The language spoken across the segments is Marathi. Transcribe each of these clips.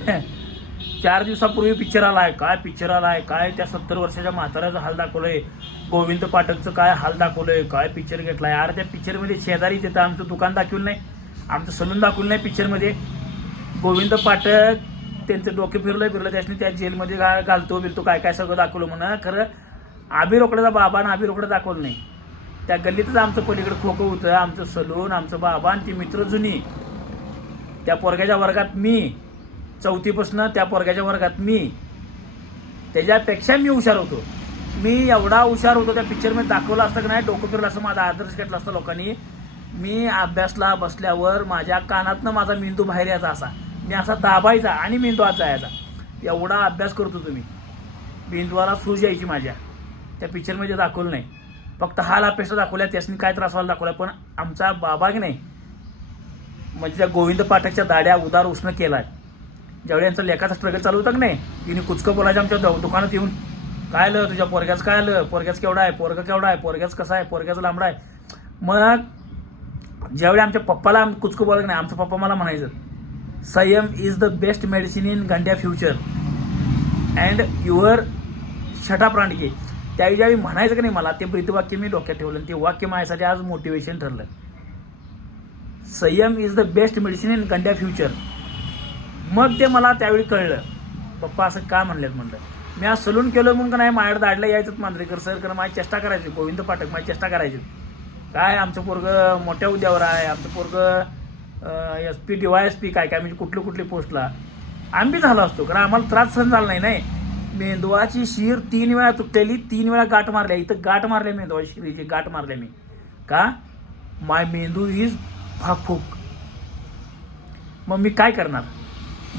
चार दिवसापूर्वी पिक्चर आला आहे काय पिक्चर आला आहे काय त्या सत्तर वर्षाच्या म्हाताऱ्याचा हाल दाखवलंय? गोविंद पाठकचं काय हाल दाखवलंय? काय पिक्चर घेतलाय? अरे त्या पिक्चरमध्ये शेजारी तिथं आमचं दुकान दाखवलं नाही. आमचं सलून दाखवलं नाही पिक्चरमध्ये. गोविंद पाठक त्यांचं डोके फिरलं फिरलं त्याने त्या जेलमध्ये गा घालतो बिलतो काय काय सगळं दाखवलं म्हणा खरं आबी रोकड्याचा बाबा आणि आबी रोकडं दाखवलं नाही. त्या गल्लीतच आमचं पलीकडे खोकं होतं. आमचं सलून आमचं बाबा आणि ती मित्र जुनी. त्या पोरग्याच्या वर्गात मी. चौथीपासनं त्या पोरग्याच्या वर्गात मी त्याच्यापेक्षा मी हुशार होतो. मी एवढा हुशार होतो त्या पिक्चरमध्ये दाखवलं असतं की नाही डोकं फिरलं असं माझा आदर्श घेतला असतं लोकांनी. मी अभ्यासला बसल्यावर माझ्या कानातनं माझा मेंदू बाहेर यायचा असा. मी असा दाबायचा आणि मेंदू आज जायचा. एवढा अभ्यास करतो तुम्ही मेंदूला सूज यायची माझ्या. त्या पिक्चरमध्ये दाखवलं नाही. फक्त हाल अपेक्षा दाखवल्या त्यासनी काय त्रास व्हायला दाखवला पण आमचा बाबा की नाही म्हणजे त्या गोविंद पाठकच्या दाड्या उदार उष्ण आहे ज्यावेळी यांचा लेखाचा स्ट्रगल चालू होता की नाही तिने कुचकं बोलायचं आमच्या दुकानात येऊन. काय आलं तुझ्या पोरग्याचं काय आलं? पोरग्याच केवढा आहे? पोरगा केवढा आहे? पोरग्याच कसा आहे? पोरग्याचा लांबडा आहे? मग ज्यावेळी आमच्या पप्पाला आम- कुचकं बोलायचं नाही आमचा पप्पा मला म्हणायचं संयम is the best medicine in गंड्या future and your छटा प्रांडके त्यावेळी ज्यावेळी म्हणायचं की नाही मला ते ब्रीतवाक्य मी डोक्यात ठेवलं आणि ते वाक्य माझ्यासाठी आज मोटिवेशन ठरलं. संयम is the best medicine in गंड्या future मग ते मला त्यावेळी कळलं. पप्पा असं का म्हणलेत म्हणलं? मी आज सलून केलं म्हणून का नाही? माझ्या दाडला यायचं मांजरेकर सर कारण माझी चेष्टा करायची गोविंद पाठक माझी चेष्टा करायची काय आमचं पोरग मोठ्या उद्यावर आहे आमचं पोरग S P D Y S P काय काय म्हणजे कुठली कुठली पोस्टला. आम्ही झालो असतो कारण आम्हाला त्रास सहन झाला नाही नाही. मेंदवाची शीर तीन वेळा तुटलेली तीन वेळा गाठ मारल्या इथं गाठ मारल्या मेंदवाची शिरीची गाठ मारल्या मी. का? माय मेंदू इज फाकफूक मग मी काय करणार?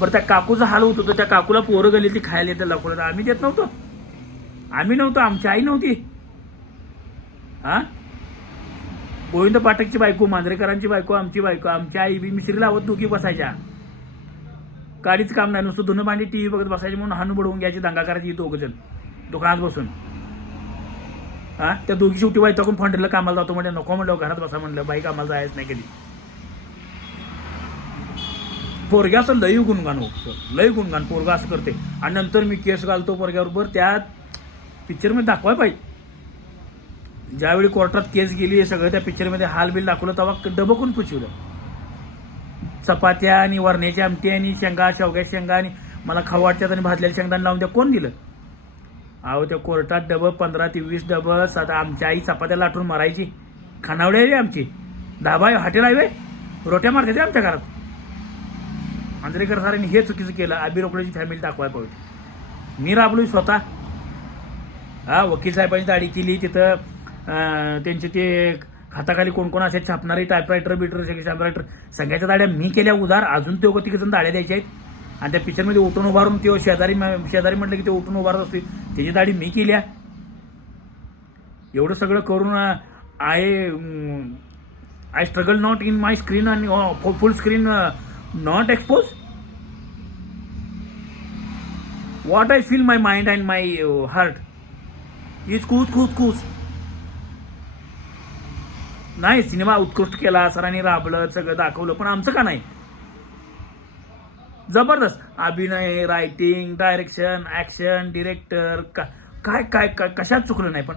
बरं त्या काकूचा हाल होत होतं. त्या काकूला पोरं गेली ती खायला येते लवकर आम्ही देत नव्हतो. आम्ही नव्हतो. आमची आई नव्हती. हा? गोविंद पाठकची बायको मांजरेकरांची बायको आमची बायको आमची आई बी मिश्री लावत दोघी बसायच्या. काहीच काम नाही. नुसतं धुणं भांडी टी व्ही बघत बसायची म्हणून हाणू बडवून घ्यायची दंगा करायची दोघ जण. दुकानात बसून. हा? त्या दोघी शेवटी वाईट टाकून फंडला कामाला जातो म्हणजे नको म्हणलं घरात बसा म्हणलं. बाई कामाला जायच नाही कधी. पोरग्याचं लय गुणगान हो सर लय गुणगान पोरगा असं करते. आणि नंतर मी केस घालतो पोरग्याबरोबर त्यात पिक्चरमध्ये दाखवाय पाहिजे. ज्यावेळी कोर्टात केस गेली हे सगळं त्या पिक्चरमध्ये हाल बिल दाखवलं तेव्हा डबकून पुचवलं चपात्या आणि वरण्याची आमटी आणि शेंगा शेवग्या शेंगा आणि मला खवाटच्यात आणि भाजलेल्या शेंगदाण लावून त्या कोण दिलं? अहो त्या कोर्टात डबं पंधरा ते वीस डबं आता आमची आई चपात्या लाटून मारायची. खानावळे आहे आमची. ढाबा हॉटेल आहे रोट्या मारते आमच्या घरात. आंद्रेकर सरांनी हे चुकीचं केलं आबी रोकड्याची फॅमिली दाखवायला पाहिजे मी राबलोय स्वतः. हा वकील साहेबांची दाढी केली तिथं त्यांचे ते हाताखाली कोण कोण असे छापणारे टायपरायटर बिटर सगळे टायपरायटर सगळ्याच्या दाड्या मी केल्या उधार. अजून ते तिघ जण दाड्या द्यायच्या आहेत. आणि त्या पिक्चरमध्ये उठून उभारून ते शेजारी शेजारी म्हटलं की ते उठून उभारत असते त्याची दाढी मी केल्या. एवढं सगळं करून I I struggle not in my screen आणि full screen not expose what I feel my mind and my uh, heart. Is कूच कूच कूच नाही सिनेमा उत्कृष्ट केला सरांनी राबलं सगळं दाखवलं पण आमचं का नाही? जबरदस्त. अभिनय रायटिंग डायरेक्शन ॲक्शन डिरेक्टर काय काय काय कशात चुकलं नाही पण.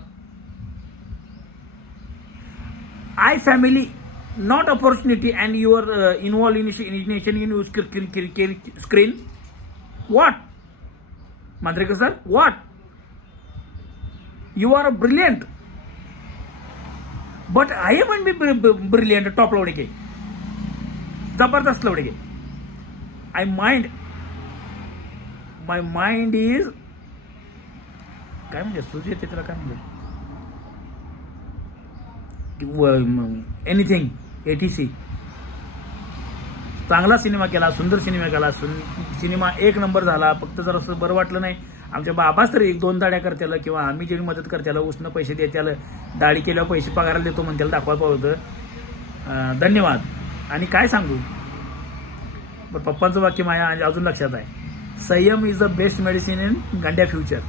I family not opportunity and your involve initiation in screen what Mandrekar sir what you are brilliant but I am be brilliant top लवडे जबरदस्त लवडे I mind my mind is काय म्हणजे सुज येते त्याला काय म्हणजे? एनिथिंग एटी सी चांगला सिनेमा केला सुंदर सिनेमा केला. सुन सिनेमा एक नंबर झाला. फक्त जर असं बरं वाटलं नाही आमच्या बाबाच तरी एक दोन दाड्या करत्याला किंवा आम्ही जेवढी मदत करत्याला उष्ण पैसे देत्याला दाढी केल्यावर पैसे पगाराला देतो म्हणत्याला दाखवायला पाहिजे होतं. धन्यवाद. आणि काय सांगू? बरं पप्पांचं वाक्य माझ्या अजून लक्षात आहे. संयम is the best medicine in गंड्या future